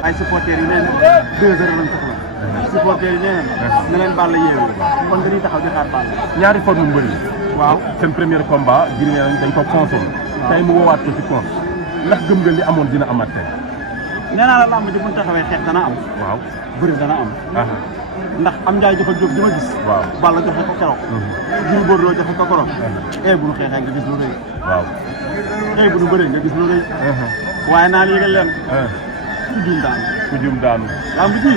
ay supporters yi nee na 2 heures lañ soxla supporters yi nee na leen Balla yeewee kon dañuy taxaw di xaar Balla. ñaari forme mbër yi. waaw seen premier combat Gris nee nañ dañ ko consommé. tey mu woowaat ko ci con ndax gëm nga li amoon dina amaat tey. nee naa la lamb ji bu ñu taxawee xeex dana am. waaw bëri dana am. ndax am njaay jox jóg di ma gis. waaw Balla joxe ko keroog. Gris Bordeaux joxe ko keroog. bu ñu xeexee nga gis lu rëy. waaw bu ñu bëree nga gis lu rëy. waaye naa yëgal leen. ku juum daanu. ku juum daanu. lamb ji.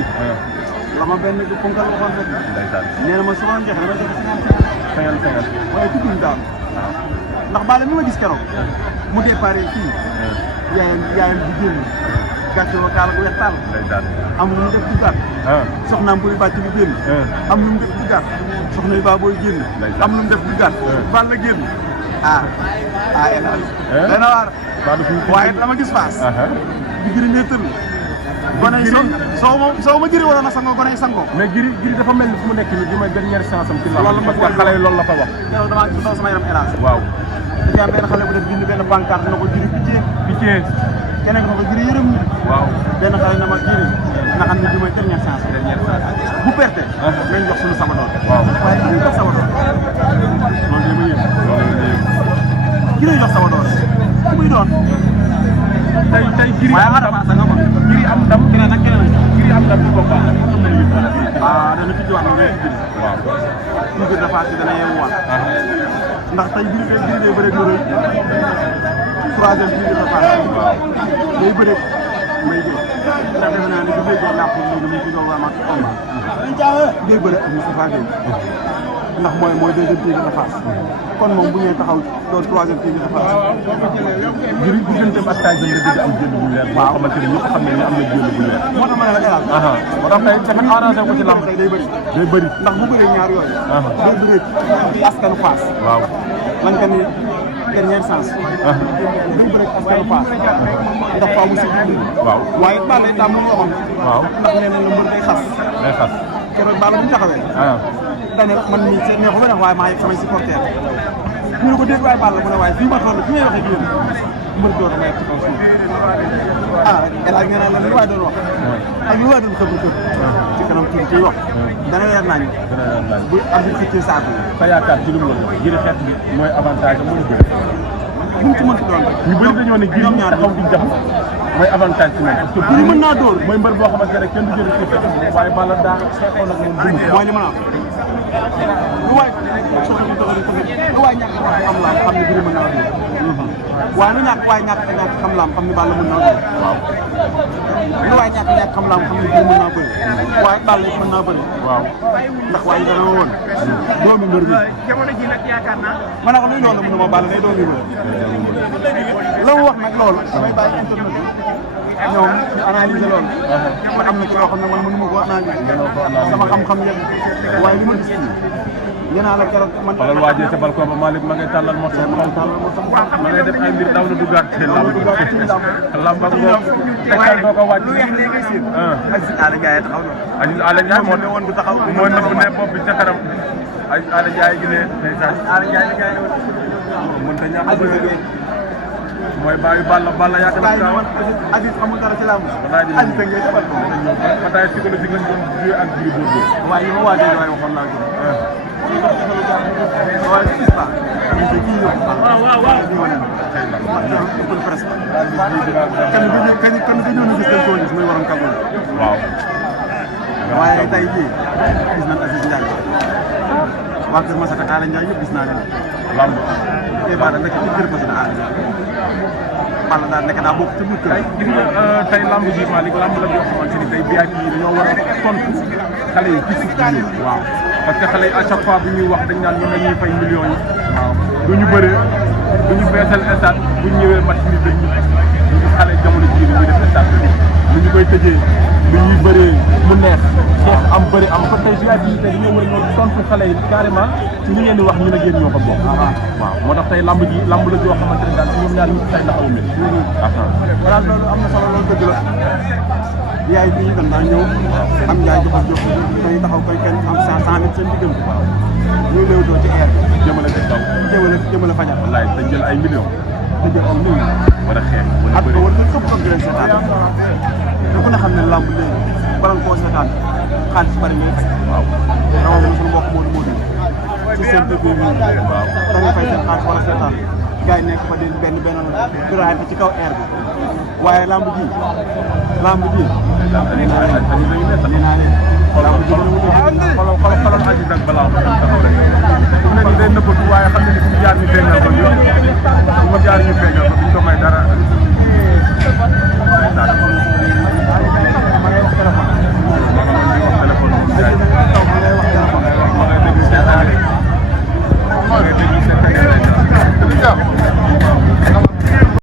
la ma benn du ponkal waxoon rek. ndeysaan nee na ma su ma joxe dama joxe 50-50. waaye ku juum daanu. ndax Balla mi ma gis keroog. mu déparé fii. yaayam di génn. gàcce wa kaala gu weex taal. am lu mu def ci gàtt. soxnaam buy bàcc bu génn. am lu mu def ci gàtt. soxna yi baa booy génn. am lu mu def ci gàtt. Balla génn. dana waar. waaye dama gis faas. di Gris ñuy tënk. gone yi soo ma Gris waroon a sangoo gone yi sangoo. mais Gris dafa mel ni fu mu nekk nii bi ma dernière chance am ci la. loolu parce que xale yi loolu la fa wax. yow damaa gis sama yaram élage. waaw. dañuy am benn xale bu def bind benn pancarte na ko Gris pitié. keneen ko Gris yërëm ñu. waaw benn xale na ma Gris na xam ne bi mooy dernière chance. bu perte. nañ jox suñu sama doon. waaw waaye Gris jox sama doon. loolu dama yëg. Gris jox sama doon. ku muy doon. tey Gris waaye Adama sa nga ma. Gris am ndam keneen ak keneen. Gris am ndam ci boppam. dana tijjiwaat nga Gris. waaw. toujours dafa ci dana yeewuwaat. ndax tey Gris day bëre ak lu rëy. troisième toujours dafa day bëre may jël. ndax defe naa ne bu déggoo làpp léegi mu ngi ci doog a amaat combat. day bëre ak Moustapha Gueye. ndax mooy deuxième tigre de Fass kon moom bu ñëwee taxaw doon troisième tigre de Fass ngir digganteem ak Tyson nga dégg am jël bu leer boo xamante ni ñëpp xam ne am na jël bu leer moo tax ma ne la Elal moo tax tey dafa arrangé ko ci lamb tey day bëri ndax bu bëree ñaar yooyu day bëree ci askanu Fass waaw lan ka ni dernière sens day bëri askanu Fass ndax faaw mu si waaw waaye Balla daa mën waxoon waaw ndax nee na la mbër day xas keroog Balla bu ñu taxawee dane man mii seen neexu ba nag waaye maa yegg samay supporter ñu ne ko dégg waaye Balla mu ne waaye fii ma toll fi may waxee yéen mbër door ma yegg ci kaw suuf El Hadj ngeen naan la li waay doon wax ak li waay doon xëb ci kanam tuuti ciy wax dana leer naa ñu bu am bi xëccee saako sa yaakaar ci lu mu la ngir xeex bi mooy avantage am mooy bëri bu mu ci mënti doon ñu bëri dañoo ne ngir taxaw di jax mooy avantage ci moom parce que bëri mën naa dóor mooy mbër boo xamante ne kenn du jël ci fekk waaye Balla daa xeexoon ak moom dund mooy li ma naan lu waay soxla ñu doxali tamit lu waay ñàkk wax am laam xam ne bëri mën naa dóor waaye lu ñàkk waay ñàkk xam laam xam ne Balla mën naa dóor waaw lu waay ñàkk xam laam xam ne bëri mën naa bëri waaye Balla it mën naa bëri waaw ndax waaye dana woon doomi mbër bi ma ne ko luy loolu mu ne ma Balla day doomi mbër la mu wax nag loolu damay bàyyi internet bi ñoom ñu analyser loolu ndax am na ci loo xam ne man mënu ma ko analyser sama xam-xam yëpp waaye li ma gis nii nee naa la keroog man xoolal waajee sa balcon ba Malick ma ngay tàllal moo tax ma ngay def ay mbir daw na duggaat ci lamb ak moom tekkal doo ko wàcc lu weex léegi ngay séen Aziz Ala Ndiaye taxaw na Aziz Ala Ndiaye moo ne woon du taxaw moo nëbb ne bopp bi ca kanam Aziz Ala Ndiaye gi ne ndeysaan Ala Ndiaye la gars yi mën ta ñàkk mooy baayu Balla yàgg na kaw Aziz xamul dara ci lamb Aziz da ngay defal ko bataille psychologique lañ doon joué ak Gris Bordeaux waaye li ma waa dégg waaye waxoon naa ko waaye gis pas kii ñëw waaw presque kan bi ñëw na gis dañ koo gis muy waroon kagul waaw waaye tey jii gis nañ Aziz Ndiaye waa Kër Masata Ala Ndiaye yëpp gis naa leen lamb ba da nekk ci kër Masata Ala Balla daal nekk daa bokk ci biir kër gis nga tey lamb ji Malick lamb la boo xamante ni tey biyaat yi dañoo war a tontu xale yi ci suuf waaw parce que xale yi à chaque fois bu ñuy wax dañ naan ñoom dañuy fay millions yi waaw du ñu bëree du ñu beesal stade bu ñu ñëwee match ni dañ ñu xale jamono jii dañuy def stade lu ñu koy tëjee lu ñuy bëree mu neex xeex am bëri am kon tey biyaat yi tey dañoo war a ñëw tontu xale yi carrément ci li ngeen di wax ñu ne yéen ñoo ko bokk waaw moo tax tey lamb ji lamb la joo xamante ne daal ci ñoom ñaar ñu tay ndax aw mel voilà loolu am na solo loolu dëgg la yaay bi ñu dem daa ñëw am njaay jox jox koy taxaw koy kenn am 100 mètres seen diggante ñu léewtoo ci air jëmale ci kaw jëmale fañal wallaay dañ jël ay millions da jël aw millions war a xeex at ko war na këpp ko leen seetaan te ku ne xam ne lamb léegi bala nga koo seetaan xaalis bari ngay fay waaw rawatina suñu mbokk Modou Modou ci seen dëkk yi waaw da ngay fay seen xaalis wala seetaan gars yi nekk fa di benn biraante ci kaw air bi waaye lamb ji nee naa leen lamb ji xoolal Aziz ak balaa taxaw rek fu mu ne nii day nëbbatu waaye xam ne ni fu mu jaar ñu feeñal ko yoon fu mu jaar ñu feeñal ko duñ ko may dara